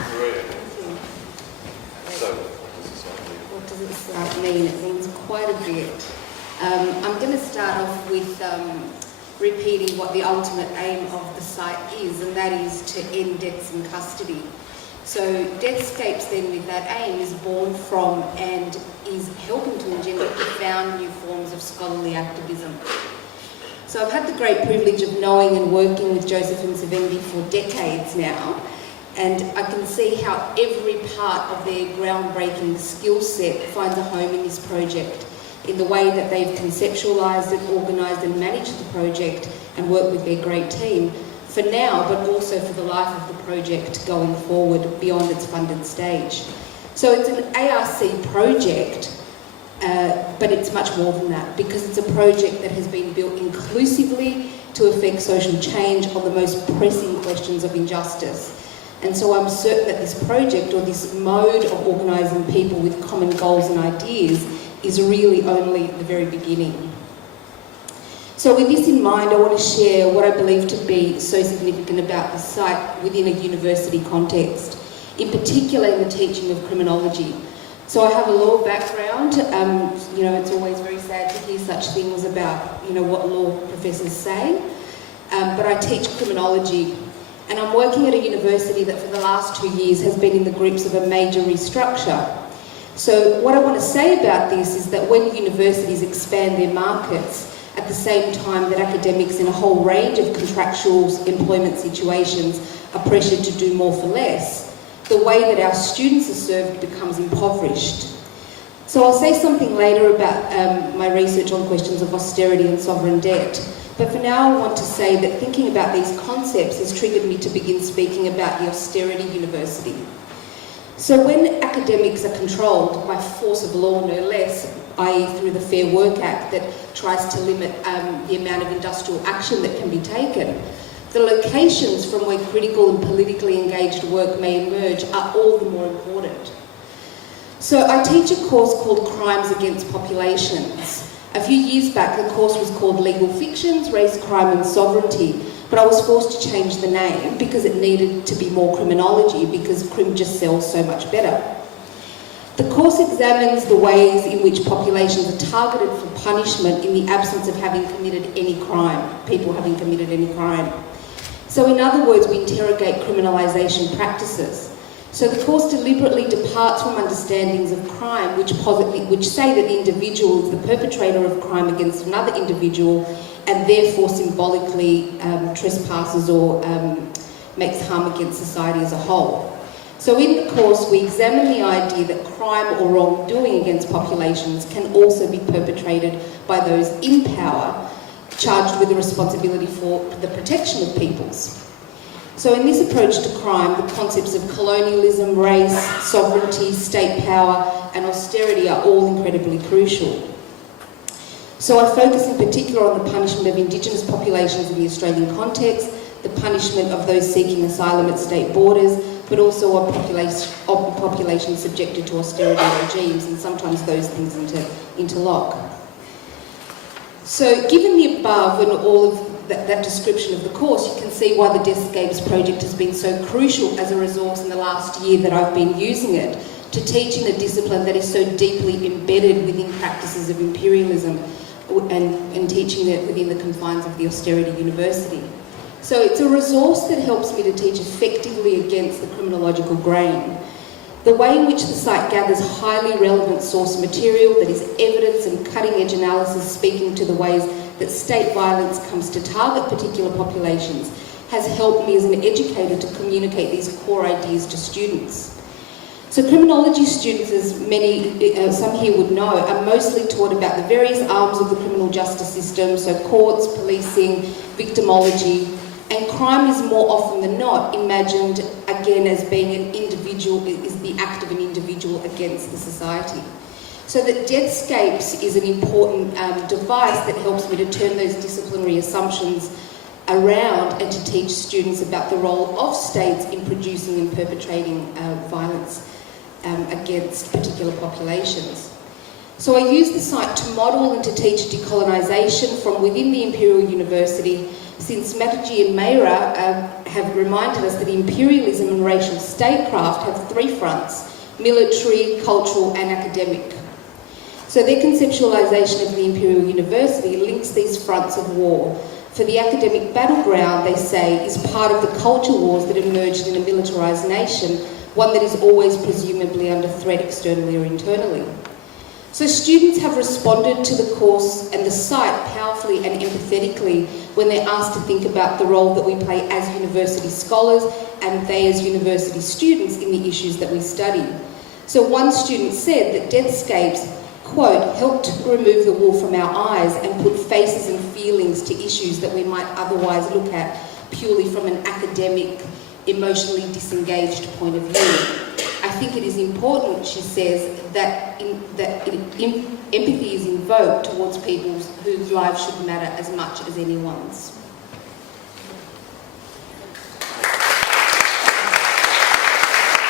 Maria. So, what does it start mean? It means quite a bit. I'm going to start off with repeating what the ultimate aim of the site is, and that is to end deaths in custody. So Deathscapes then, with that aim, is born from and is helping to engender profound new forms of scholarly activism. So I've had the great privilege of knowing and working with Joseph and Savendi for decades now, and I can see how every part of their groundbreaking skill set finds a home in this project, in the way that they've conceptualised it, organised and managed the project and worked with their great team for now, but also for the life of the project going forward beyond its funded stage. So it's an ARC project, but it's much more than that, because it's a project that has been built inclusively to effect social change on the most pressing questions of injustice. And so I'm certain that this project, or this mode of organising people with common goals and ideas, is really only the very beginning. So with this in mind, I want to share what I believe to be so significant about the site within a university context, in particular in the teaching of criminology. So I have a law background. You know, it's always very sad to hear such things about, you know, what law professors say. But I teach criminology, and I'm working at a university that for the last 2 years has been in the grips of a major restructure. So what I want to say about this is that when universities expand their markets at the same time that academics in a whole range of contractual employment situations are pressured to do more for less, the way that our students are served becomes impoverished. So I'll say something later about my research on questions of austerity and sovereign debt, but for now I want to say that thinking about these concepts has triggered me to begin speaking about the Austerity University. So when academics are controlled by force of law, no less, i.e. through the Fair Work Act that tries to limit the amount of industrial action that can be taken, the locations from where critical and politically engaged work may emerge are all the more important. So I teach a course called Crimes Against Populations. A few years back, the course was called Legal Fictions, Race, Crime and Sovereignty, but I was forced to change the name because it needed to be more criminology, because crim just sells so much better. The course examines the ways in which populations are targeted for punishment in the absence of having committed any crime, people having committed any crime. So in other words, we interrogate criminalisation practices. So the course deliberately departs from understandings of crime which say that the individual is the perpetrator of crime against another individual and therefore symbolically trespasses or makes harm against society as a whole. So in the course, we examine the idea that crime or wrongdoing against populations can also be perpetrated by those in power, charged with the responsibility for the protection of peoples. So in this approach to crime, the concepts of colonialism, race, sovereignty, state power, and austerity are all incredibly crucial. So I focus in particular on the punishment of Indigenous populations in the Australian context, the punishment of those seeking asylum at state borders, but also of populations subjected to austerity regimes, and sometimes those things interlock. So given the above and all of that description of the course, you can see why the Deathscapes project has been so crucial as a resource in the last year that I've been using it to teach in a discipline that is so deeply embedded within practices of imperialism and teaching it within the confines of the Austerity University. So it's a resource that helps me to teach effectively against the criminological grain. The way in which the site gathers highly relevant source material that is evidence and cutting-edge analysis speaking to the ways that state violence comes to target particular populations has helped me as an educator to communicate these core ideas to students. So criminology students, as some here would know, are mostly taught about the various arms of the criminal justice system, so courts, policing, victimology, and crime is more often than not imagined again as being an individual, is the act of an individual against the society. So that Deathscapes is an important device that helps me to turn those disciplinary assumptions around and to teach students about the role of states in producing and perpetrating violence against particular populations. So I use the site to model and to teach decolonisation from within the Imperial University, since Mataji and Mayra have reminded us that imperialism and racial statecraft have three fronts: military, cultural and academic. So their conceptualisation of the Imperial University links these fronts of war. For the academic battleground, they say, is part of the culture wars that emerged in a militarised nation, one that is always presumably under threat externally or internally. So students have responded to the course and the site powerfully and empathetically when they're asked to think about the role that we play as university scholars and they as university students in the issues that we study. So one student said that Deathscapes, quote, helped remove the wool from our eyes and put faces and feelings to issues that we might otherwise look at purely from an academic, emotionally disengaged point of view. I think it is important, she says, that empathy is invoked towards people whose lives should matter as much as anyone's.